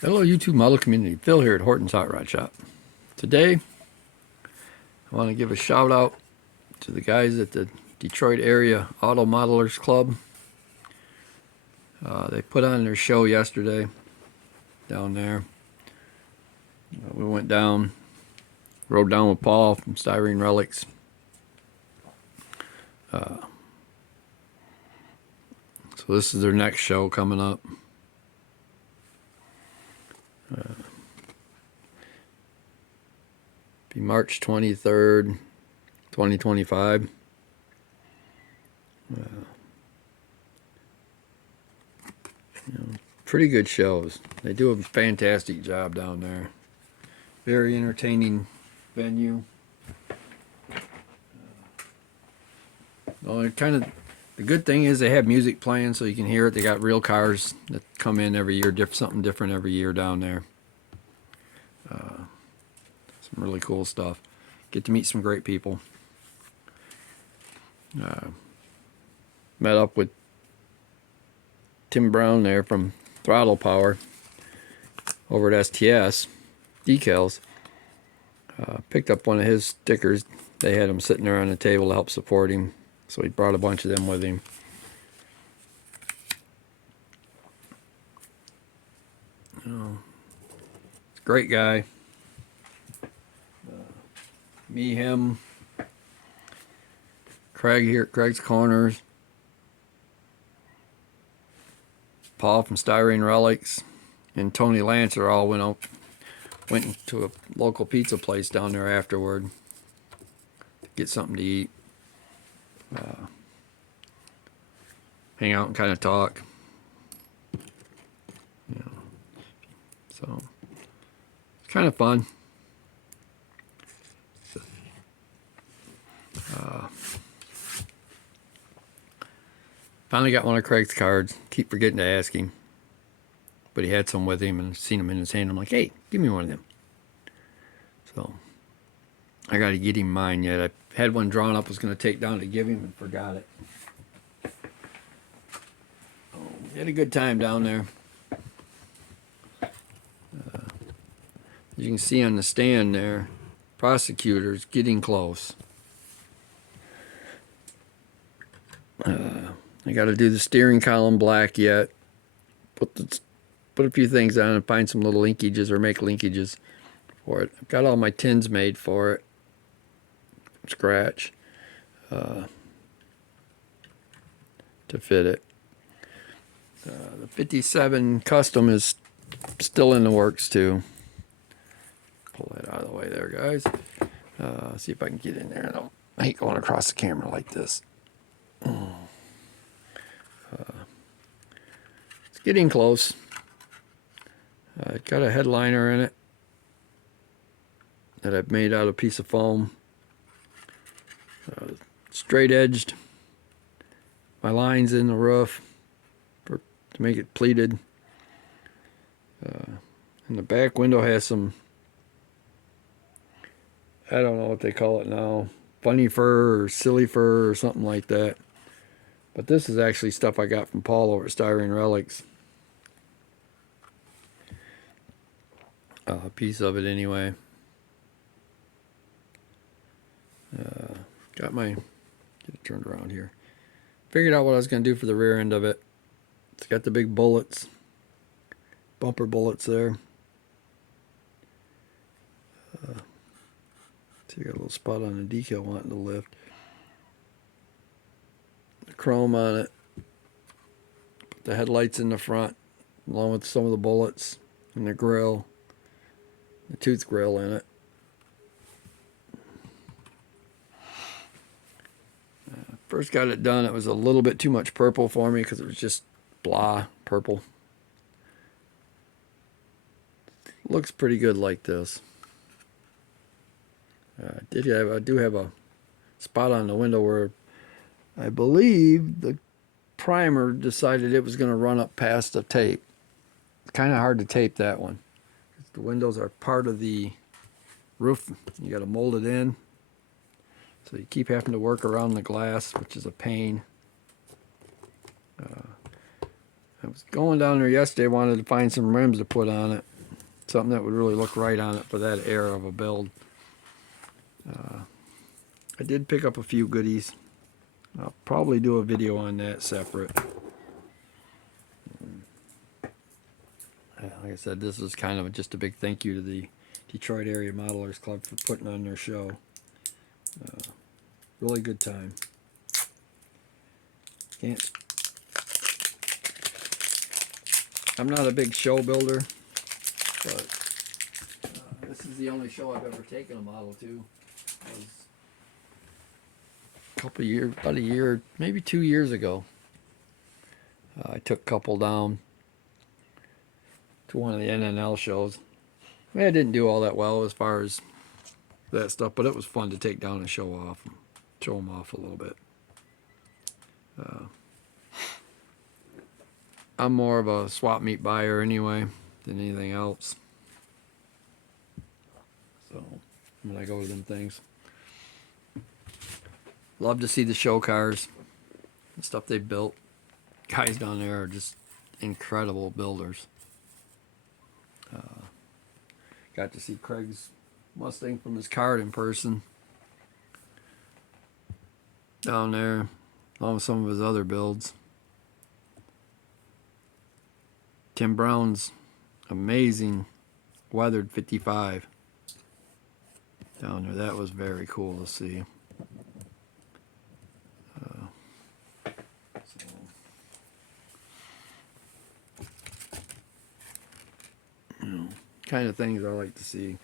Hello YouTube model community, Phil here at Horton's Hot Rod Shop. Today I want to give a shout out to the guys at the Detroit area Auto Modelers Club. They put on their show yesterday down there. We went down, rode down with Paul from Styrene Relics. So this is their next show coming up. Be March 23rd, 2025. Pretty good shows. They do a fantastic job down there. Very entertaining venue. The good thing is they have music playing so you can hear it. They got real cars that come in every year, something different every year down there. Some really cool stuff. Get to meet some great people. Met up with Tim Brown there from Throttle Power over at STS Decals. Picked up one of his stickers. They had him sitting there on the table to help support him, so he brought a bunch of them with him. Great guy. Me, him, Craig here at Craig's Corners, Paul from Styrene Relics, and Tony Lancer all went to a local pizza place down there afterward to get something to eat, hang out and kind of talk. So it's kind of fun. Finally got one of Craig's cards. Keep forgetting to ask him, but he had some with him and seen them in his hand. I'm like, hey, give me one of them. So I got to get him mine yet. I had one drawn up, was going to take down to give him, and forgot it. We had a good time down there. As you can see on the stand there, prosecutors getting close. I got to do the steering column black yet. Put a few things on and find some little linkages or make linkages for it. I've got all my tins made for it from scratch to fit it. The 57 custom is still in the works too. Pull that out of the way there, guys. See if I can get in there. I hate going across the camera like this. It's getting close. It's got a headliner in it that I've made out of a piece of foam. Straight edged. My lines in the roof to make it pleated. And the back window has some, I don't know what they call it now, funny fur or silly fur or something like that. But this is actually stuff I got from Paul over at Styrene Relics. A piece of it anyway. Get it turned around here. Figured out what I was going to do for the rear end of it. It's got the big bullets, bumper bullets there. See, I got a little spot on the decal wanting to lift. The chrome on it. Put the headlights in the front, along with some of the bullets and the grill, the tooth grill in it. First got it done, it was a little bit too much purple for me because it was just blah purple. Looks pretty good like this. I do have a spot on the window where I believe the primer decided it was going to run up past the tape. It's kind of hard to tape that one. The windows are part of the roof. You got to mold it in. So you keep having to work around the glass, which is a pain. was going down there yesterday, wanted to find some rims to put on it. Something that would really look right on it for that era of a build. I did pick up a few goodies. I'll probably do a video on that separate. Like I said, this is kind of just a big thank you to the Detroit Area Modelers Club for putting on their show. Really good time. I'm not a big show builder, but this is the only show I've ever taken a model to. It was a couple of years, about a year, maybe 2 years ago. I took a couple down to one of the NNL shows. I mean, I didn't do all that well as far as that stuff, but it was fun to take down and show off, and show them off a little bit. I'm more of a swap meet buyer anyway than anything else. So when I go to them things, love to see the show cars and stuff they built. Guys down there are just incredible builders. Got to see Craig's Mustang from his card in person down there, along with some of his other builds. Tim Brown's amazing weathered 55 down there. That was very cool to see. Kind of things I like to see.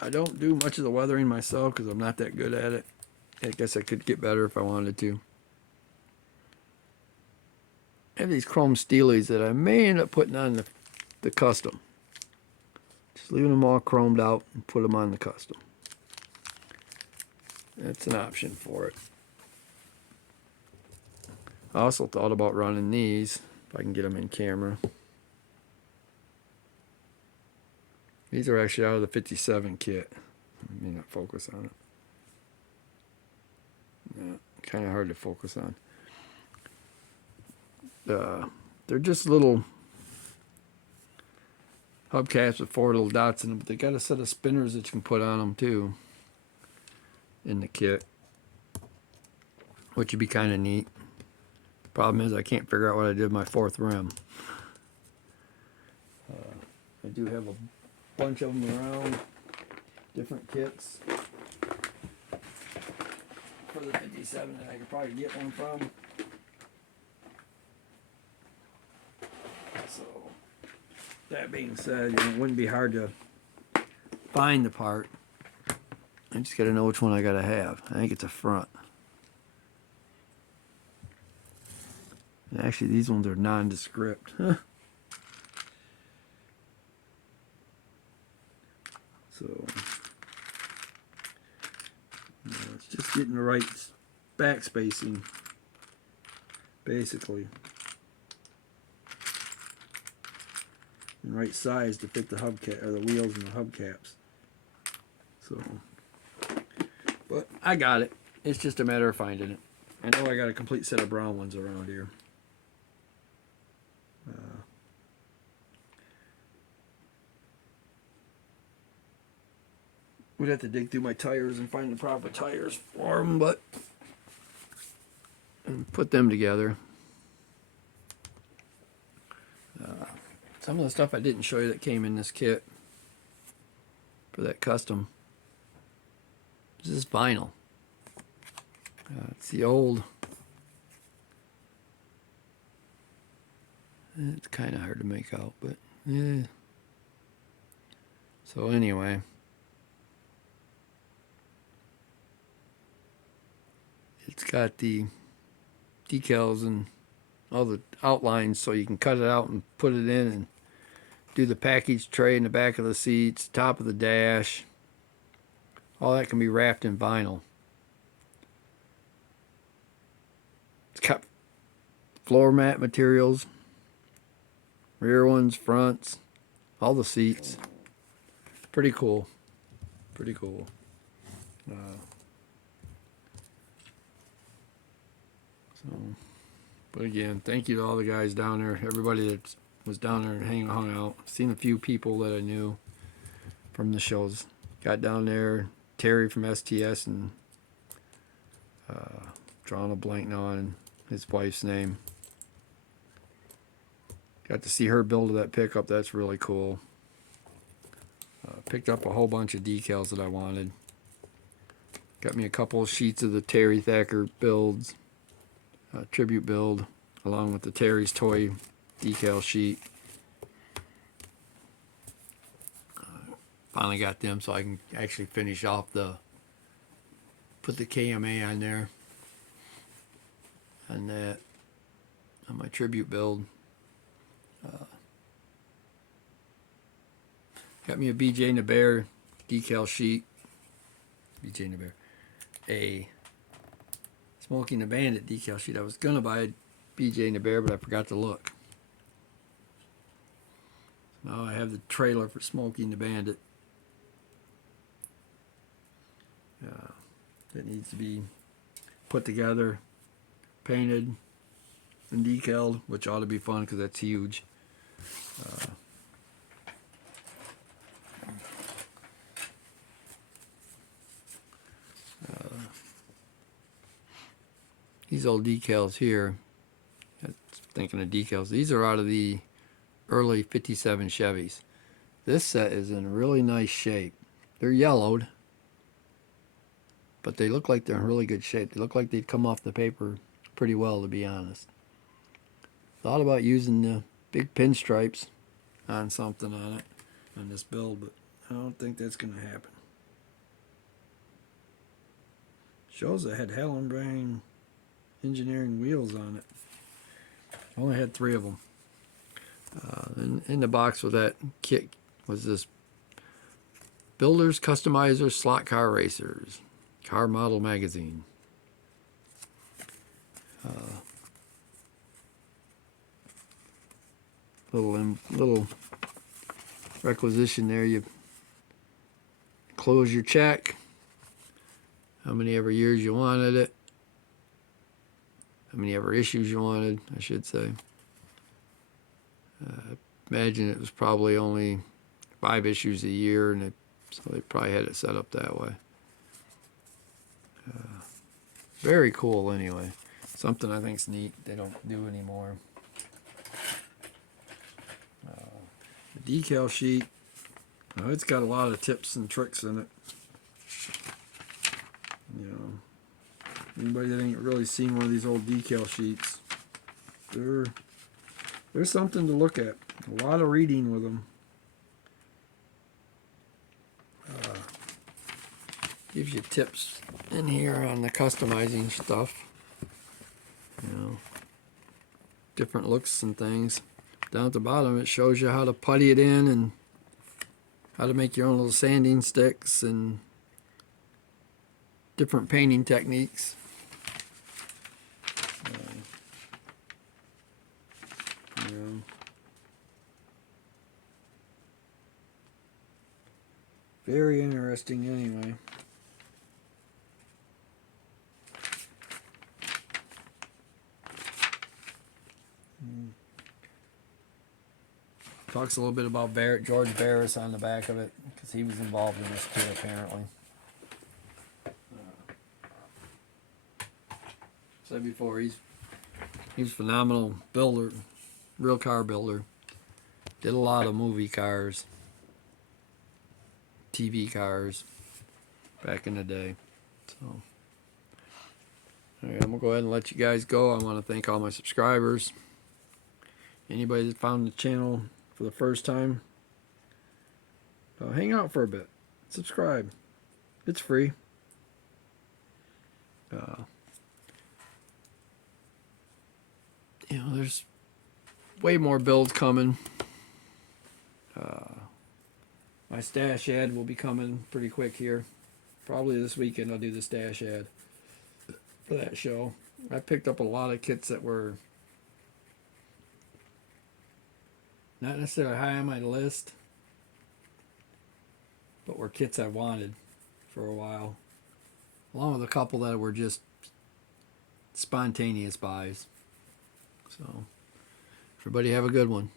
I don't do much of the weathering myself because I'm not that good at it. I guess I could get better if I wanted to. I have these chrome steelies that I may end up putting on the custom. Just leaving them all chromed out and put them on the custom. That's an option for it. I also thought about running these, if I can get them in camera. These are actually out of the 57 kit. I may not focus on it. Yeah, kind of hard to focus on. They're just little hubcaps with 4 little dots in them, but they got a set of spinners that you can put on them too in the kit, which would be kind of neat. Problem is I can't figure out what I did with my 4th rim. I do have a bunch of them around, different kits for the 57 that I could probably get one from. So that being said, it wouldn't be hard to find the part. I just got to know which one I got to have. I think it's a front. And actually, these ones are nondescript. So it's just getting the right back spacing, basically, and right size to fit the hubcap or the wheels and the hubcaps. So, but I got it. It's just a matter of finding it. I know I got a complete set of brown ones around here. We'd have to dig through my tires and find the proper tires for them, but and put them together. Some of the stuff I didn't show you that came in this kit for that custom. This is vinyl. It's the old. It's kind of hard to make out, but yeah. So anyway. It's got the decals and all the outlines so you can cut it out and put it in and do the package tray in the back of the seats, top of the dash. All that can be wrapped in vinyl. It's got floor mat materials, rear ones, fronts, all the seats. Pretty cool. Pretty cool. So, but again, thank you to all the guys down there, everybody that was down there and hung out. Seen a few people that I knew from the shows. Got down there, Terry from STS, and drawing a blank now on his wife's name. Got to see her build that pickup. That's really cool. Picked up a whole bunch of decals that I wanted. Got me a couple of sheets of the Terry Thacker builds, tribute build, along with the Terry's Toy decal sheet. Finally got them so I can actually finish off put the KMA on there. And that, on my tribute build. Got me a BJ Nabear decal sheet. BJ Nabear. A Smokey and the Bandit decal sheet. I was going to buy a BJ Nabear, but I forgot to look. Now I have the trailer for Smokey and the Bandit. That needs to be put together, painted, and decaled, which ought to be fun because that's huge. These old decals here, thinking of decals, these are out of the early 57 Chevys. This set is in really nice shape. They're yellowed, but they look like they're in really good shape. They look like they'd come off the paper pretty well, to be honest. Thought about using the big pinstripes on something on it, on this build, but I don't think that's going to happen. Shows it had Hallenbein engineering wheels on it. Only had 3 of them. In the box with that kit was this Builders Customizer Slot Car Racers Car Model Magazine. Little requisition there. You close your check, how many ever years you wanted it, how many ever issues you wanted, I should say. Imagine it was probably only 5 issues a year, and so they probably had it set up that way. Very cool anyway. Something I think's neat they don't do anymore. The decal sheet, it's got a lot of tips and tricks in it. You know, anybody that ain't really seen one of these old decal sheets, there's something to look at. A lot of reading with them. Gives you tips in here on the customizing stuff. You know, different looks and things. Down at the bottom, it shows you how to putty it in and how to make your own little sanding sticks and different painting techniques. Very interesting anyway. Talks a little bit about George Barris on the back of it, because he was involved in this too, apparently. Said before, he's a phenomenal builder, real car builder. Did a lot of movie cars, TV cars back in the day. So, all right, I'm gonna go ahead and let you guys go. I want to thank all my subscribers. Anybody that found the channel for the first time, hang out for a bit. Subscribe. It's free. You know, there's way more builds coming. My stash ad will be coming pretty quick here. Probably this weekend I'll do the stash ad for that show. I picked up a lot of kits that were not necessarily high on my list, but were kits I wanted for a while, along with a couple that were just spontaneous buys. So everybody have a good one.